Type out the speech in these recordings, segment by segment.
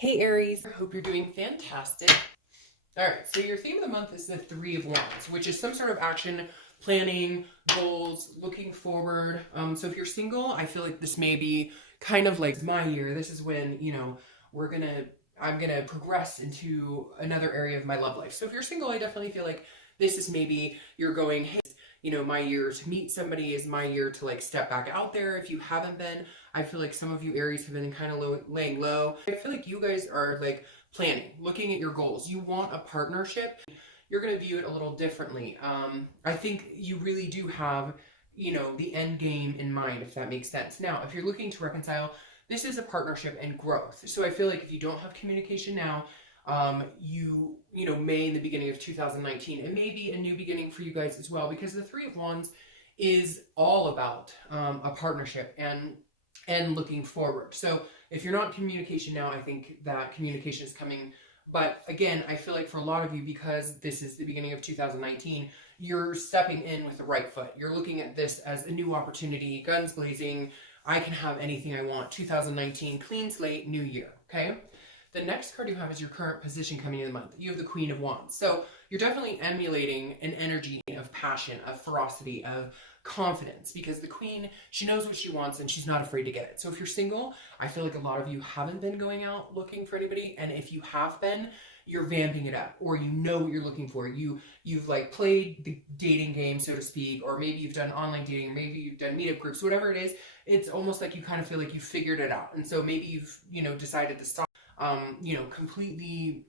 Hey Aries, I hope you're doing fantastic. All right, so your theme of the month is the Three of Wands, which is some sort of action, planning, goals, looking forward. So if you're single, I feel like this may be kind of like my year. This is when, we're gonna, I'm gonna progress into another area of my love life. So if you're single, I definitely feel like this is maybe you're going, hey, my year to meet somebody is my year to like step back out there. If you haven't been, I feel like some of you Aries have been kind of laying low. I feel like you guys are like planning, looking at your goals. You want a partnership. You're going to view it a little differently. I think you really do have, the end game in mind, if that makes sense. Now, if you're looking to reconcile, this is a partnership and growth. So I feel like if you don't have communication now, may in the beginning of 2019, it may be a new beginning for you guys as well, because the Three of Wands is all about a partnership and looking forward. So if you're not in communication now, I think that communication is coming. But again, I feel like for a lot of you, because this is the beginning of 2019, you're stepping in with the right foot. You're looking at this as a new opportunity, guns blazing. I can have anything I want. 2019, clean slate, new year. Okay. The next card you have is your current position coming in the month. You have the Queen of Wands. So you're definitely emulating an energy of passion, of ferocity, of confidence, because the Queen, she knows what she wants and she's not afraid to get it. So if you're single, I feel like a lot of you haven't been going out looking for anybody. And if you have been, you're vamping it up, or you know what you're looking for. You've like played the dating game, so to speak, or maybe you've done online dating, or maybe you've done meetup groups, whatever it is. It's almost like you kind of feel like you figured it out. And so maybe you've, decided to stop completely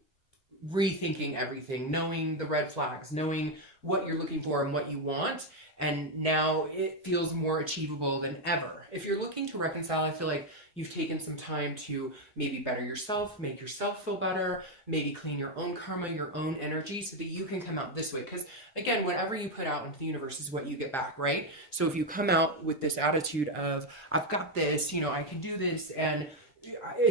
rethinking everything, knowing the red flags, knowing what you're looking for and what you want. And now it feels more achievable than ever. If you're looking to reconcile, I feel like you've taken some time to maybe better yourself, make yourself feel better, maybe clean your own karma, your own energy, so that you can come out this way. Because again, whatever you put out into the universe is what you get back, right? So if you come out with this attitude of, I've got this, I can do this, and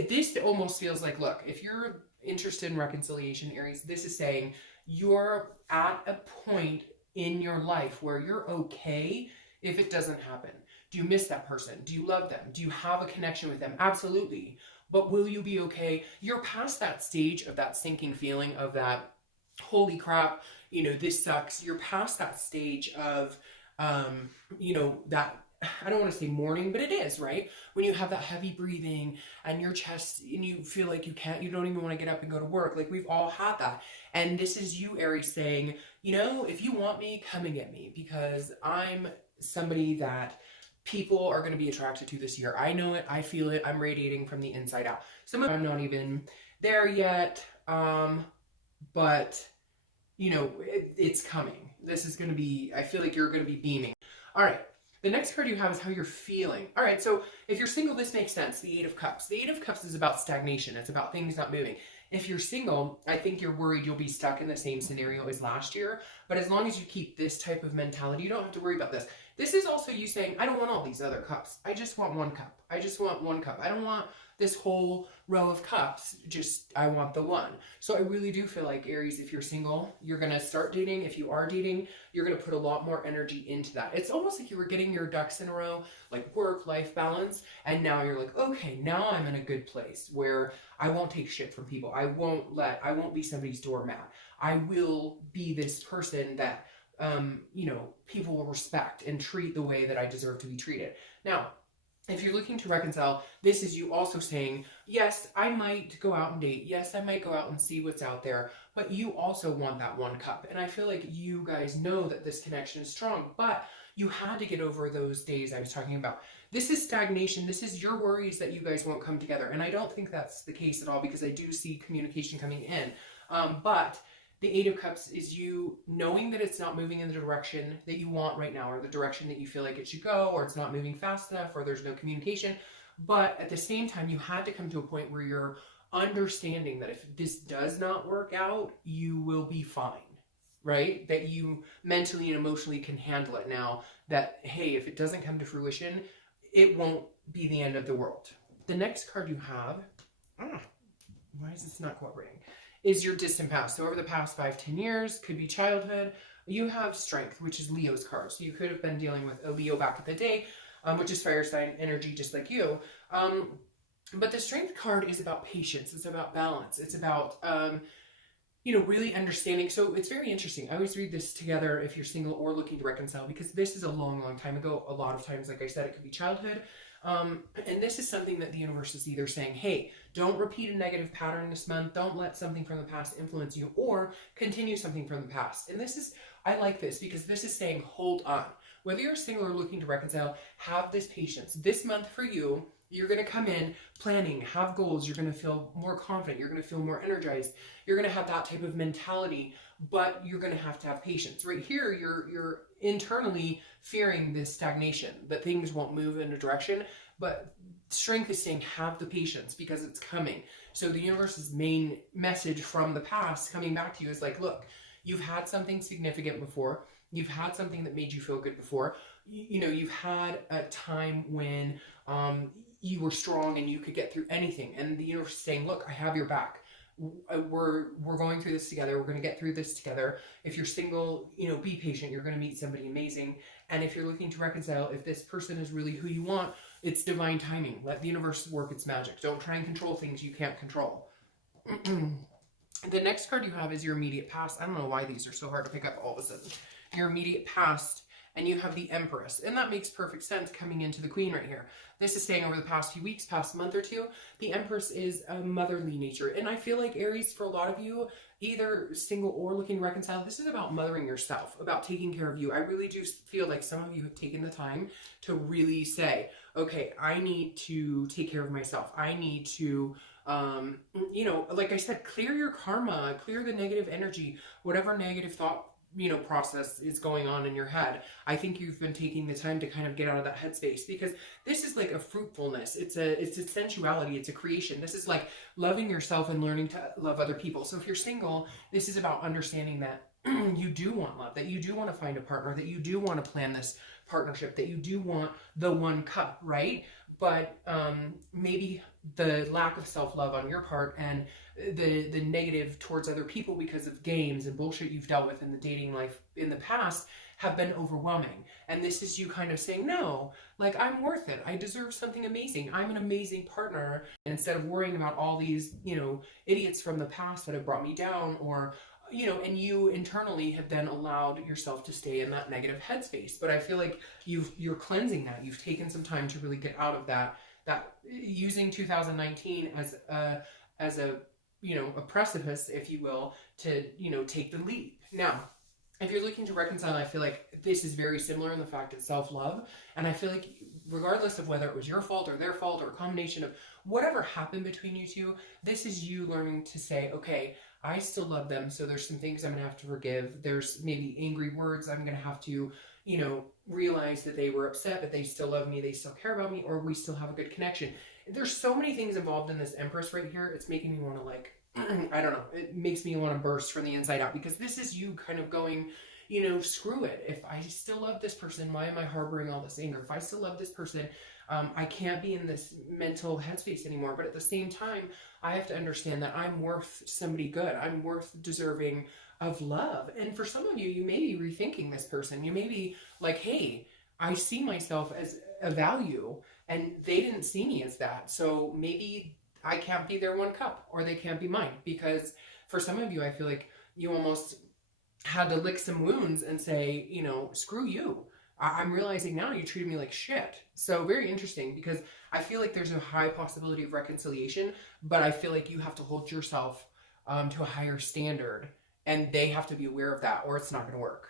this almost feels like, look, if you're interested in reconciliation, Aries, this is saying you're at a point in your life where you're okay if it doesn't happen. Do you miss that person? Do you love them? Do you have a connection with them? Absolutely. But will you be okay? You're past that stage of that sinking feeling of that, holy crap, this sucks. You're past that stage of, that, I don't want to say mourning, but it is, right? When you have that heavy breathing and your chest and you feel like you don't even want to get up and go to work. Like we've all had that. And this is you, Aries, saying, if you want me, come and get me, because I'm somebody that people are going to be attracted to this year. I know it. I feel it. I'm radiating from the inside out. Some of I'm not even there yet. But it's coming. This is going to be, I feel like you're going to be beaming. All right. The next card you have is how you're feeling. All right, so if you're single, this makes sense. The Eight of Cups. The Eight of Cups is about stagnation. It's about things not moving. If you're single, I think you're worried you'll be stuck in the same scenario as last year. But as long as you keep this type of mentality, you don't have to worry about this. This is also you saying, I don't want all these other cups. I just want one cup. I just want one cup. I don't want this whole row of cups. I want the one. So I really do feel like, Aries, if you're single, you're going to start dating. If you are dating, you're going to put a lot more energy into that. It's almost like you were getting your ducks in a row, like work-life balance. And now you're like, okay, now I'm in a good place where I won't take shit from people. I won't be somebody's doormat. I will be this person that, people will respect and treat the way that I deserve to be treated. Now, if you're looking to reconcile, this is you also saying, yes, I might go out and date. Yes, I might go out and see what's out there. But you also want that one cup. And I feel like you guys know that this connection is strong. But you had to get over those days I was talking about. This is stagnation. This is your worries that you guys won't come together. And I don't think that's the case at all, because I do see communication coming in. But the Eight of Cups is you knowing that it's not moving in the direction that you want right now, or the direction that you feel like it should go, or it's not moving fast enough, or there's no communication. But at the same time, you had to come to a point where you're understanding that if this does not work out, you will be fine, right? That you mentally and emotionally can handle it now. That, hey, if it doesn't come to fruition, it won't be the end of the world. The next card you have, why is this not cooperating? Is your distant past. So over the past 5-10 years, could be childhood, you have strength, which is Leo's card. So you could have been dealing with a Leo back in the day, which is fire sign energy, just like you. But the Strength card is about patience. It's about balance. It's about, you know, really understanding. So it's very interesting. I always read this together if you're single or looking to reconcile, because this is a long, long time ago. A lot of times, like I said, it could be childhood. And this is something that the universe is either saying, hey, don't repeat a negative pattern this month. Don't let something from the past influence you, or continue something from the past. And this is, I like this because this is saying, hold on. Whether you're single or looking to reconcile, have this patience. This month for you, you're going to come in planning, have goals. You're going to feel more confident. You're going to feel more energized. You're going to have that type of mentality, but you're going to have patience. Right here, you're internally fearing this stagnation, that things won't move in a direction, but Strength is saying have the patience because it's coming. So the universe's main message from the past coming back to you is like, look, you've had something significant before. You've had something that made you feel good before. You know, you've had a time when you were strong and you could get through anything. And the universe is saying, look, I have your back. We're going through this together. We're going to get through this together. If you're single, you know, be patient. You're going to meet somebody amazing. And if you're looking to reconcile, if this person is really who you want, it's divine timing. Let the universe work its magic. Don't try and control things you can't control. The next card you have is your immediate past. I don't know why these are so hard to pick up all of a sudden. Your immediate past, and you have the Empress. And that makes perfect sense coming into the Queen right here. This is saying over the past few weeks, past month or two, the Empress is a motherly nature. And I feel like Aries, for a lot of you, either single or looking to reconcile, this is about mothering yourself, about taking care of you. I really do feel like some of you have taken the time to really say, okay, I need to take care of myself. I need to, you know, like I said, clear your karma, clear the negative energy, whatever negative thought, you know, process is going on in your head. I think you've been taking the time to kind of get out of that headspace, because this is like a fruitfulness. It's a sensuality. It's a creation. This is like loving yourself and learning to love other people. So if you're single, this is about understanding that you do want love, that you do want to find a partner, that you do want to plan this partnership, that you do want the one cup, right? But maybe the lack of self-love on your part and the negative towards other people because of games and bullshit you've dealt with in the dating life in the past have been overwhelming. And this is you kind of saying, no, like, I'm worth it. I deserve something amazing. I'm an amazing partner. And instead of worrying about all these, you know, idiots from the past that have brought me down, or, you know, and you internally have then allowed yourself to stay in that negative headspace. But I feel like you're cleansing that. You've taken some time to really get out of that using 2019 as a you know, a precipice, if you will, to, you know, take the leap. Now, if you're looking to reconcile, I feel like this is very similar in the fact it's self-love. And I feel like regardless of whether it was your fault or their fault or a combination of whatever happened between you two, this is you learning to say, okay, I still love them. So there's some things I'm going to have to forgive. There's maybe angry words I'm going to have to, you know, realize that they were upset, but they still love me. They still care about me, or we still have a good connection. There's so many things involved in this Empress right here. It's making me want to, like, I don't know. It makes me want to burst from the inside out, because this is you kind of going, you know, screw it. If I still love this person, why am I harboring all this anger? If I still love this person, I can't be in this mental headspace anymore. But at the same time, I have to understand that I'm worth somebody good. I'm worth deserving of love. And for some of you, you may be rethinking this person. You may be like, hey, I see myself as a value, and they didn't see me as that. So maybe I can't be their one cup, or they can't be mine. Because for some of you, I feel like you almost had to lick some wounds and say, you know, screw you. I'm realizing now you treated me like shit. So very interesting, because I feel like there's a high possibility of reconciliation, but I feel like you have to hold yourself to a higher standard, and they have to be aware of that, or it's not going to work.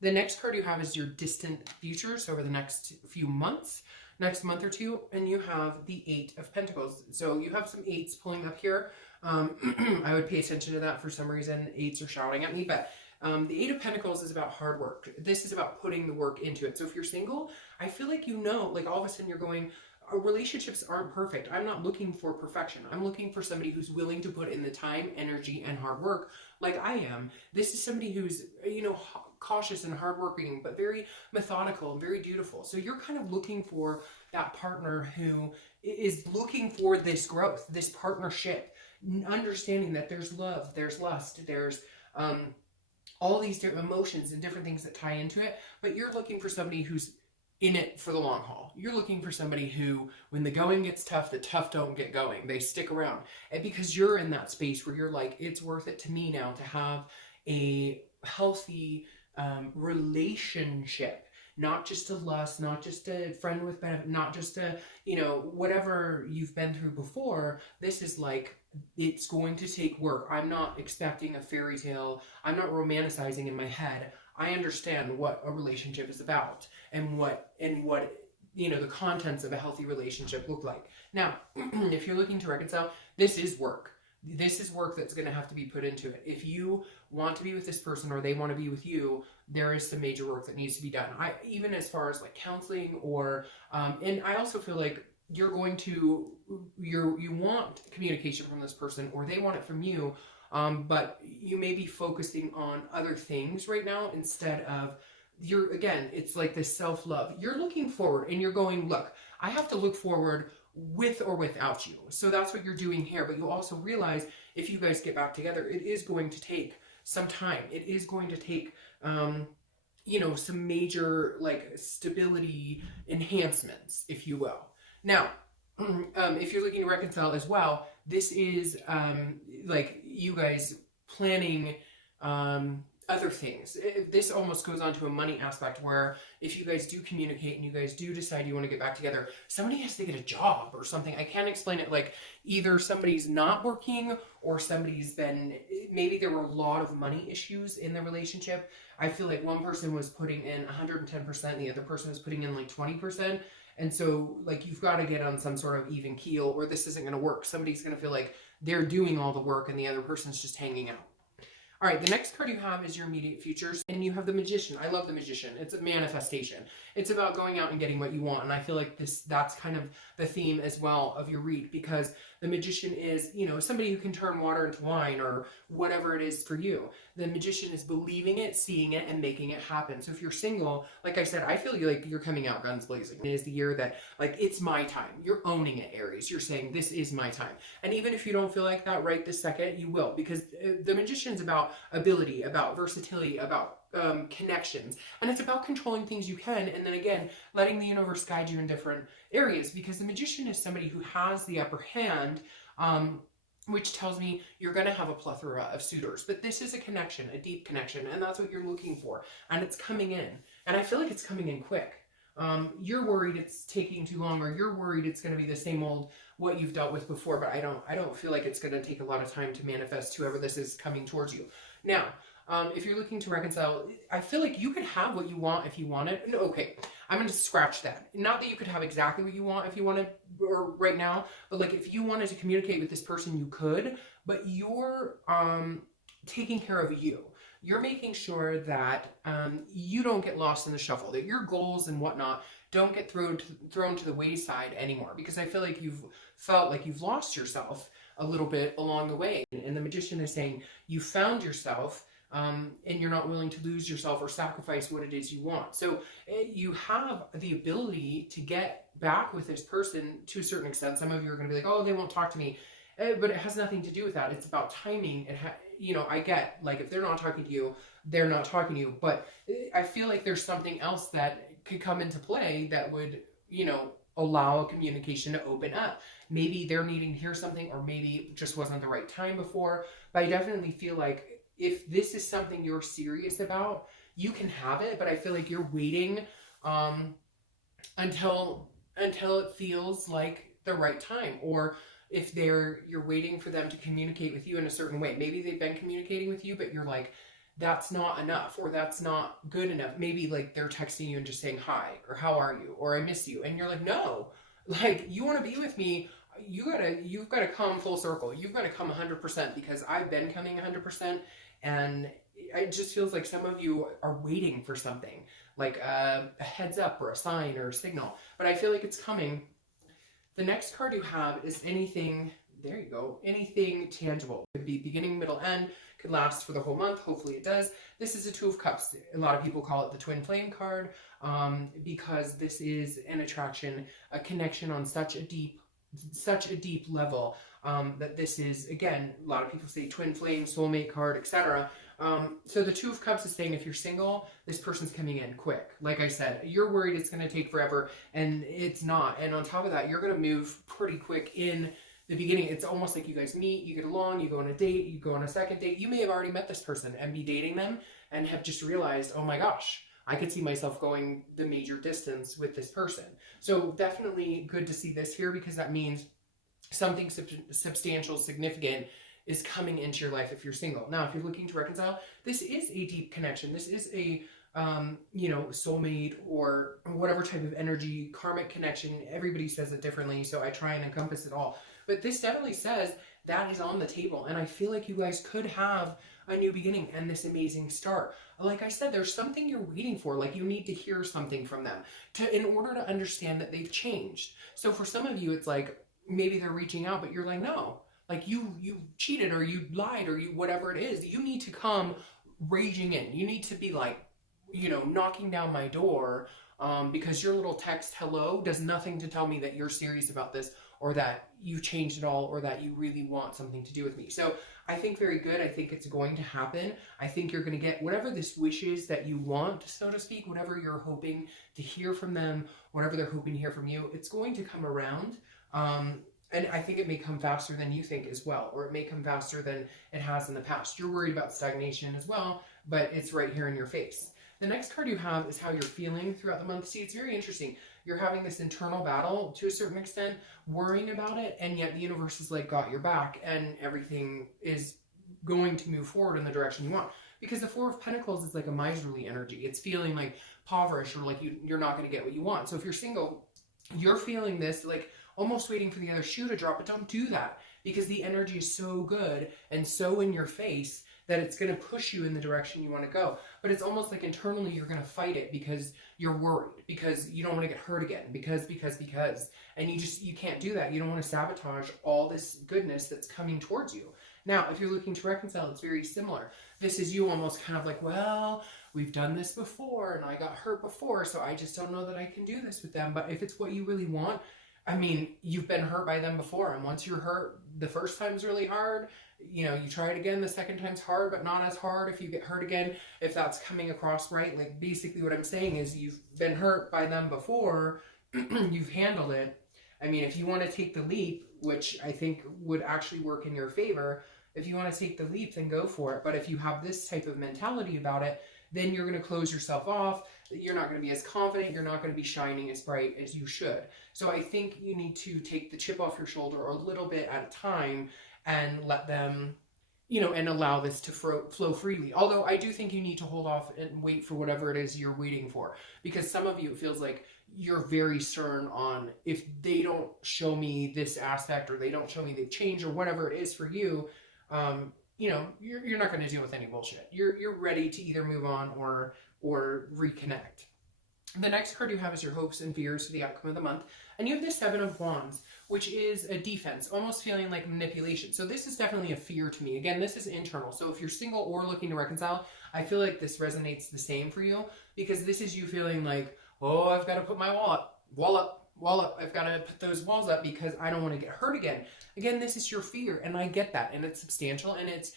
The next card you have is your distant future, so over the next few months, next month or two, and you have the Eight of Pentacles. So you have some eights pulling up here. I would pay attention to that for some reason. Eights are shouting at me, but the Eight of Pentacles is about hard work. This is about putting the work into it. So if you're single, I feel like, you know, like all of a sudden you're going, relationships aren't perfect. I'm not looking for perfection. I'm looking for somebody who's willing to put in the time, energy, and hard work like I am. This is somebody who's, you know, cautious and hardworking, but very methodical and very dutiful. So you're kind of looking for that partner who is looking for this growth, this partnership, understanding that there's love, there's lust, there's all these different emotions and different things that tie into it. But you're looking for somebody who's in it for the long haul. You're looking for somebody who, when the going gets tough, the tough don't get going. They stick around. And because you're in that space where you're like, it's worth it to me now to have a healthy relationship. Not just a lust, not just a friend with benefit, not just a, whatever you've been through before. This is like, it's going to take work. I'm not expecting a fairy tale. I'm not romanticizing in my head. I understand what a relationship is about and what the contents of a healthy relationship look like. Now, if you're looking to reconcile, this is work. This is work that's going to have to be put into it. If you want to be with this person or they want to be with you, there is some major work that needs to be done. Even as far as like counseling or, and I also feel like you want communication from this person or they want it from you, but you may be focusing on other things right now instead of it's like this self-love. You're looking forward and you're going, look, I have to look forward with or without you. So that's what you're doing here. But you also realize if you guys get back together, it is going to take some time. It is going to take, some major like stability enhancements, if you will. Now, if you're looking to reconcile as well, this is like you guys planning other things. This almost goes on to a money aspect where if you guys do communicate and you guys do decide you want to get back together, somebody has to get a job or something. I can't explain it. Like either somebody's not working or maybe there were a lot of money issues in the relationship. I feel like one person was putting in 110% and the other person was putting in like 20%. And so like you've got to get on some sort of even keel or this isn't going to work. Somebody's going to feel like they're doing all the work and the other person's just hanging out. All right, the next card you have is your immediate futures, and you have the Magician. I love the Magician. It's a manifestation. It's about going out and getting what you want, and I feel like that's kind of the theme as well of your read, because the Magician is, somebody who can turn water into wine or whatever it is for you. The Magician is believing it, seeing it, and making it happen. So if you're single, like I said, I feel like you're coming out guns blazing. It is the year that, like, it's my time. You're owning it, Aries. You're saying, this is my time. And even if you don't feel like that right this second, you will, because the Magician's about ability, about versatility, about connections, and it's about controlling things you can, and then again letting the universe guide you in different areas, because the Magician is somebody who has the upper hand, which tells me you're going to have a plethora of suitors, but this is a connection, a deep connection, and that's what you're looking for, and it's coming in, and I feel like it's coming in quick. You're worried it's taking too long, or you're worried it's going to be the same old what you've dealt with before, but I don't feel like it's going to take a lot of time to manifest whoever this is coming towards you. Now, if you're looking to reconcile, I feel like you could have what you want if you wanted. No, okay, I'm going to scratch that. Not that you could have exactly what you want if you wanted or right now, but like if you wanted to communicate with this person, you could, but you're taking care of you. You're making sure that you don't get lost in the shuffle, that your goals and whatnot don't get thrown to the wayside anymore, because I feel like you've felt like you've lost yourself a little bit along the way. And the Magician is saying you found yourself, and you're not willing to lose yourself or sacrifice what it is you want. So you have the ability to get back with this person to a certain extent. Some of you are going to be like, oh, they won't talk to me. But it has nothing to do with that. It's about timing. I get, like, if they're not talking to you, they're not talking to you. But I feel like there's something else that could come into play that would, allow a communication to open up. Maybe they're needing to hear something, or maybe it just wasn't the right time before. But I definitely feel like if this is something you're serious about, you can have it. But I feel like you're waiting until it feels like the right time, or if you're waiting for them to communicate with you in a certain way. Maybe they've been communicating with you, but you're like, that's not enough, or that's not good enough. Maybe like they're texting you and just saying hi, or how are you, or I miss you. And you're like, no, like, you want to be with me, you've got to come full circle. You've got to come 100%, because I've been coming 100%. And it just feels like some of you are waiting for something, like a heads up or a sign or a signal. But I feel like it's coming. The next card you have is anything, there you go, anything tangible. It could be beginning, middle, end, could last for the whole month. Hopefully it does. This is a Two of Cups. A lot of people call it the Twin Flame card, because this is an attraction, a connection on such a deep level. that this is, again, a lot of people say twin flame, soulmate card, etc. So the Two of Cups is saying if you're single, this person's coming in quick. Like I said, you're worried it's going to take forever, and it's not. And on top of that, you're going to move pretty quick in the beginning. It's almost like you guys meet, you get along, you go on a date, you go on a second date. You may have already met this person and be dating them and have just realized, oh my gosh, I could see myself going the major distance with this person. So definitely good to see this here, because that means something substantial, significant is coming into your life if you're single. Now, if you're looking to reconcile, this is a deep connection. This is a, soulmate or whatever type of energy, karmic connection. Everybody says it differently, so I try and encompass it all. But this definitely says that is on the table, and I feel like you guys could have a new beginning and this amazing start. Like I said, there's something you're waiting for. Like, you need to hear something from them in order to understand that they've changed. So for some of you, it's like maybe they're reaching out, but you're like, no, like you cheated or you lied or you whatever it is. You need to come raging in. You need to be like, knocking down my door, because your little text hello does nothing to tell me that you're serious about this, or that you changed it all, or that you really want something to do with me. So I think very good. I think it's going to happen. I think you're going to get whatever this wish is that you want, so to speak, whatever you're hoping to hear from them, whatever they're hoping to hear from you, it's going to come around. And I think it may come faster than you think as well, or it may come faster than it has in the past. You're worried about stagnation as well, but it's right here in your face. The next card you have is how you're feeling throughout the month. See, it's very interesting. You're having this internal battle to a certain extent, worrying about it, and yet the universe is like got your back, and everything is going to move forward in the direction you want. Because the Four of Pentacles is like a miserly energy. It's feeling like impoverished, or like you're not going to get what you want. So if you're single, you're feeling this like almost waiting for the other shoe to drop, but don't do that, because the energy is so good and so in your face that it's going to push you in the direction you want to go. But it's almost like internally you're going to fight it because you're worried, because you don't want to get hurt again, because, and you can't do that. You don't want to sabotage all this goodness that's coming towards you. Now, if you're looking to reconcile, it's very similar. This is you almost kind of like, well, we've done this before and I got hurt before, so I just don't know that I can do this with them. But if it's what you really want, I mean, you've been hurt by them before, and once you're hurt, the first time's really hard. You try it again, the second time's hard, but not as hard if you get hurt again, if that's coming across right. Like, basically what I'm saying is you've been hurt by them before, you've handled it. I mean, if you want to take the leap, which I think would actually work in your favor, if you want to take the leap, then go for it. But if you have this type of mentality about it, then you're going to close yourself off. You're not going to be as confident. You're not going to be shining as bright as you should. So I think you need to take the chip off your shoulder a little bit at a time and let them, and allow this to flow freely. Although I do think you need to hold off and wait for whatever it is you're waiting for. Because some of you, it feels like you're very stern on, if they don't show me this aspect, or they don't show me they've changed, or whatever it is for you, you're not going to deal with any bullshit. You're ready to either move on or reconnect. The next card you have is your hopes and fears for the outcome of the month. And you have the Seven of Wands, which is a defense, almost feeling like manipulation. So this is definitely a fear to me. Again, this is internal. So if you're single or looking to reconcile, I feel like this resonates the same for you, because this is you feeling like, oh, I've got to put my wall up. I've got to put those walls up because I don't want to get hurt again. Again, this is your fear, and I get that, and it's substantial, and it's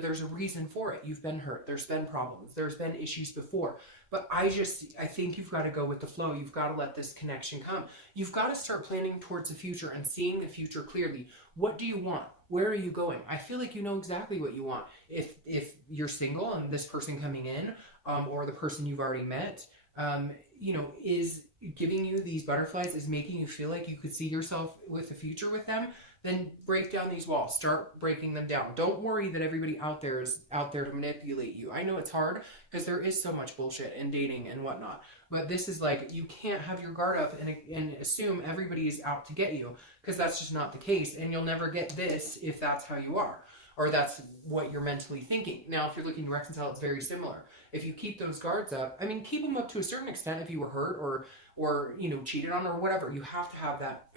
there's a reason for it. You've been hurt. There's been problems. There's been issues before. But I think you've got to go with the flow. You've got to let this connection come. You've got to start planning towards the future and seeing the future clearly. What do you want? Where are you going? I feel like you know exactly what you want. If you're single and this person coming in, or the person you've already met, is giving you these butterflies, is making you feel like you could see yourself with a future with them, then break down these walls. Start breaking them down. Don't worry that everybody out there is out there to manipulate you. I know it's hard because there is so much bullshit in dating and whatnot. But this is like, you can't have your guard up and assume everybody is out to get you, because that's just not the case. And you'll never get this if that's how you are, or that's what you're mentally thinking. Now, if you're looking to reconcile, it's very similar. If you keep those guards up, I mean, keep them up to a certain extent if you were hurt or cheated on or whatever. You have to have that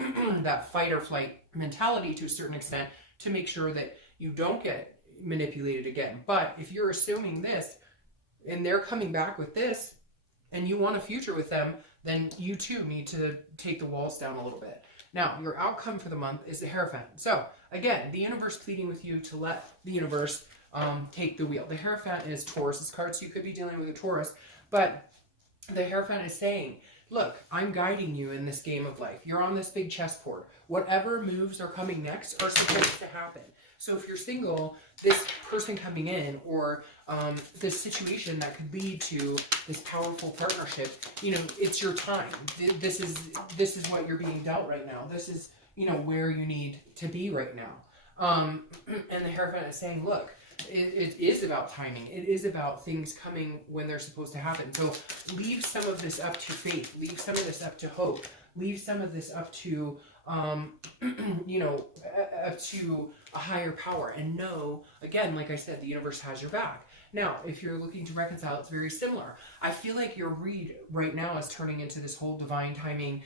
that fight or flight mentality to a certain extent to make sure that you don't get manipulated again. But if you're assuming this and they're coming back with this and you want a future with them, then you too need to take the walls down a little bit. Now, your outcome for the month is the Hierophant. So, again, the universe pleading with you to let the universe take the wheel. The Hierophant is Taurus's card, so you could be dealing with a Taurus, but the Hierophant is saying, look, I'm guiding you in this game of life. You're on this big chessboard. Whatever moves are coming next are supposed to happen. So if you're single, this person coming in, or this situation that could lead to this powerful partnership, you know, it's your time. This is what you're being dealt right now. This is, you know, where you need to be right now. And the Hierophant is saying, look, it is about timing. It is about things coming when they're supposed to happen. So leave some of this up to faith. Leave some of this up to hope. Leave some of this up to, you know, up to a higher power. And know, again, like I said, the universe has your back. Now, if you're looking to reconcile, it's very similar. I feel like your read right now is turning into this whole divine timing,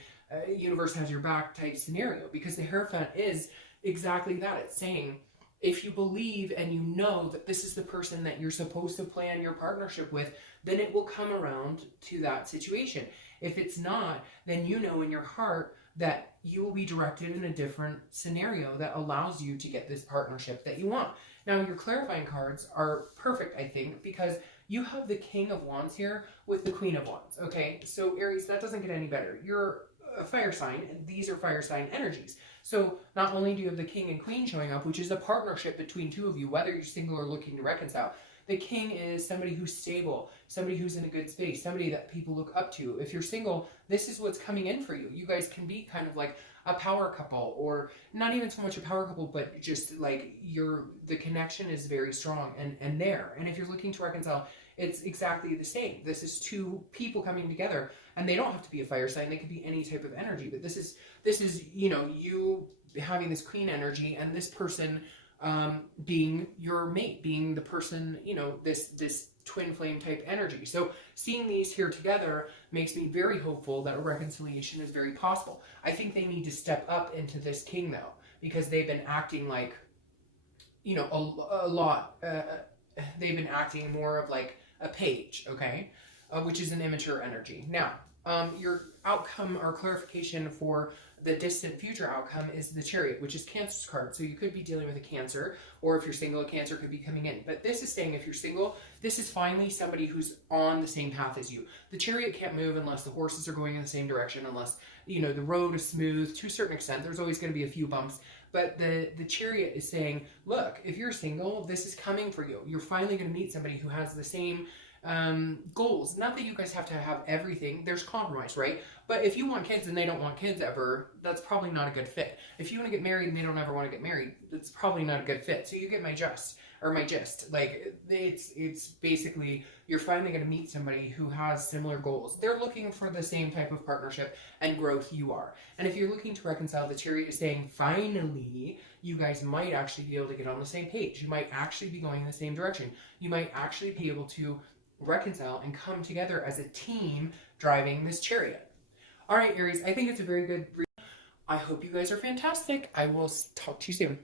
universe has your back type scenario, because the Hierophant is exactly that. It's saying, if you believe and you know that this is the person that you're supposed to plan your partnership with, then it will come around to that situation. If it's not, then you know in your heart that you will be directed in a different scenario that allows you to get this partnership that you want. Now, your clarifying cards are perfect, I think, because you have the King of Wands here with the Queen of Wands, okay? So, Aries, that doesn't get any better. You're a fire sign, and these are fire sign energies. So not only do you have the King and Queen showing up, which is a partnership between two of you, whether you're single or looking to reconcile. The King is somebody who's stable, somebody who's in a good space, somebody that people look up to. If you're single, this is what's coming in for you. You guys can be kind of like a power couple, or not even so much a power couple, but just like the connection is very strong and there. And if you're looking to reconcile, it's exactly the same. This is two people coming together, and they don't have to be a fire sign. They could be any type of energy, but this is, you know, you having this Queen energy, and this person being your mate, being the person, you know, this twin flame type energy. So seeing these here together makes me very hopeful that a reconciliation is very possible. I think they need to step up into this King, though, because they've been acting like, you know, a lot. They've been acting more of like a page, okay, which is an immature energy. Now, your outcome or clarification for the distant future outcome is the Chariot, which is Cancer's card. So you could be dealing with a Cancer, or if you're single, a Cancer could be coming in. But this is saying, if you're single, this is finally somebody who's on the same path as you. The Chariot can't move unless the horses are going in the same direction, unless, you know, the road is smooth to a certain extent. There's always going to be a few bumps. But the Chariot is saying, look, if you're single, this is coming for you. You're finally going to meet somebody who has the same goals. Not that you guys have to have everything. There's compromise, right? But if you want kids and they don't want kids ever, that's probably not a good fit. If you want to get married and they don't ever want to get married, that's probably not a good fit. So you get my gist. Like, it's basically, you're finally going to meet somebody who has similar goals. They're looking for the same type of partnership and growth you are. And if you're looking to reconcile, the Chariot is saying, finally, you guys might actually be able to get on the same page. You might actually be going in the same direction. You might actually be able to reconcile and come together as a team driving this Chariot. All right, Aries, I think it's a very good read. I hope you guys are fantastic. I will talk to you soon.